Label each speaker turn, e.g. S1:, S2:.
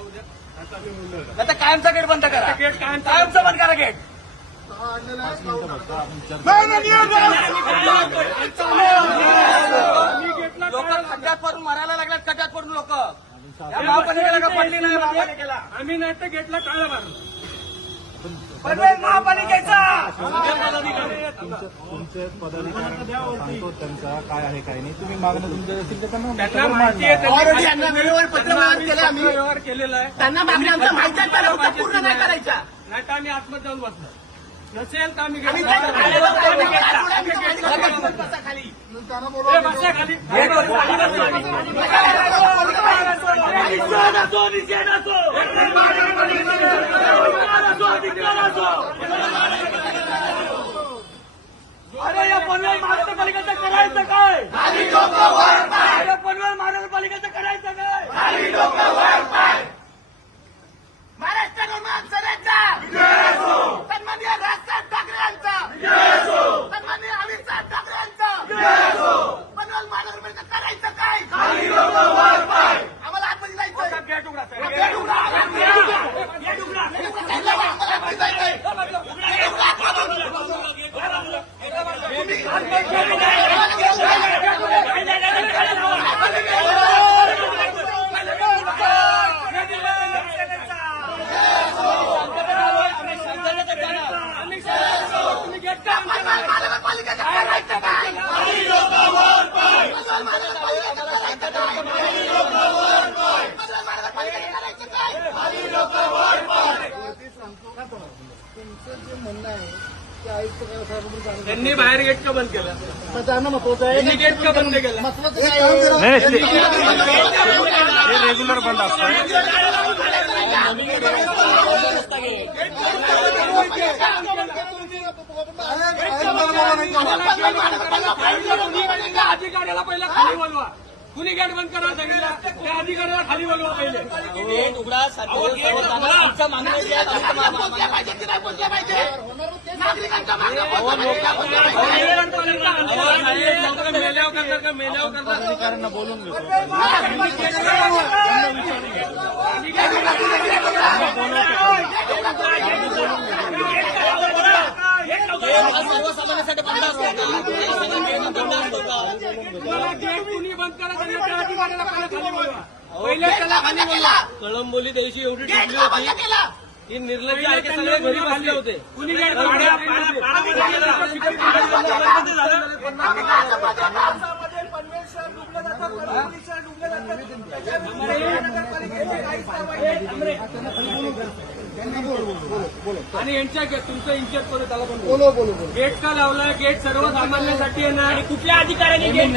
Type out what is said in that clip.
S1: आता कायमचा गेट बंद करा. कायमचा बंद करा गेट. लोक खड्ड्यात पडून मारायला लागल्यात खड्ड्यात पडून लोक. महापालिकेला पडली नाही
S2: आम्ही नाही तर गेटला टाळा मारलो पनवेल महापालिकेचा!
S3: तुमचे पदाधिकारी सांगतो त्यांचा काय आहे काय नाही. तुम्ही मागणं तुमच्या असतील तर त्यांना
S2: माहिती आहे
S1: वेळेवर पत्र मिळवून केलं आम्ही
S2: व्यवहार केलेला आहे.
S1: त्यांना मागण्या आमच्या माहिती आहे, त्याला फक्त पूर्ण नाही करायच्या
S2: नाही तर आम्ही आतमध्ये जाऊन बसलो नसेल तर आम्ही टाळा
S1: खाली बसा खाली.
S2: ए, बसा पनवेल महानगरपालिकेचं करायचं काय? पनवेल महानगरपालिकेचं करायचं काय
S1: महाराष्ट्र निर्माण सेनेचा सन्माननीय राजसाहेब ठाकरे यांचा सन्माननीय अमित साहेब ठाकरे यांचा पनवेल महानगरपालिका करायचं काय आम्हाला आतमध्ये जायचं
S2: गेट उघडा साहेब.
S1: गेट उघडा. गेट उघडा. गेट उघडा. आम्हाला आतमध्ये जायचंय.
S2: तुम्ही गेट का बंद करा?
S1: पनवेल महानगरपालिकेचं करायचं काय पनवेल महानगरपालिकेचं करायचं काय पनवेल महानगरपालिकेचं करायचं काय
S3: तुमचं जे म्हणणं आहे ते आयुक्त साहेबांनी सांगितलं.
S2: त्यांनी बाहेर गेट का बंद केलं
S3: त्यांना महत्वाचं आहे
S2: त्यांनी गेट का बंद केलं?
S4: रेग्युलर बंद असतं
S2: अधिकाऱ्याला पहिला खाली बोलवा कुणी गेट बंद करायला सांगितलं त्या अधिकाऱ्याला खाली बोलवा पहिले.
S1: गेट उघडा आमच्या मागण्या बोलल्या पाहिजे? पाहिजे.
S2: मेल्यावर करणार का? मेल्यावर करणार
S3: अधिकाऱ्यांना बोलून घेतो
S1: सर्वसामान्यांसाठी बंद असतो
S2: मला गेट कुणी बंद करा सांगितलं त्या अधिकाऱ्याला पहिला खाली बोलवा पहिले त्याला खाली बोलवा
S5: कळंबोली दिवशी एवढी
S1: का
S5: होती ही निर्लज्ज आहे की सगळे घरी बसले. होते
S2: कुणी आणि यांच्या तुमचं इन्शेट करू त्याला पण बोलू.
S3: बोलो
S2: गेट का लावलाय? गेट सर्वसामान्यांसाठी आहे ना आणि कुठल्या अधिकाऱ्यांनी गेट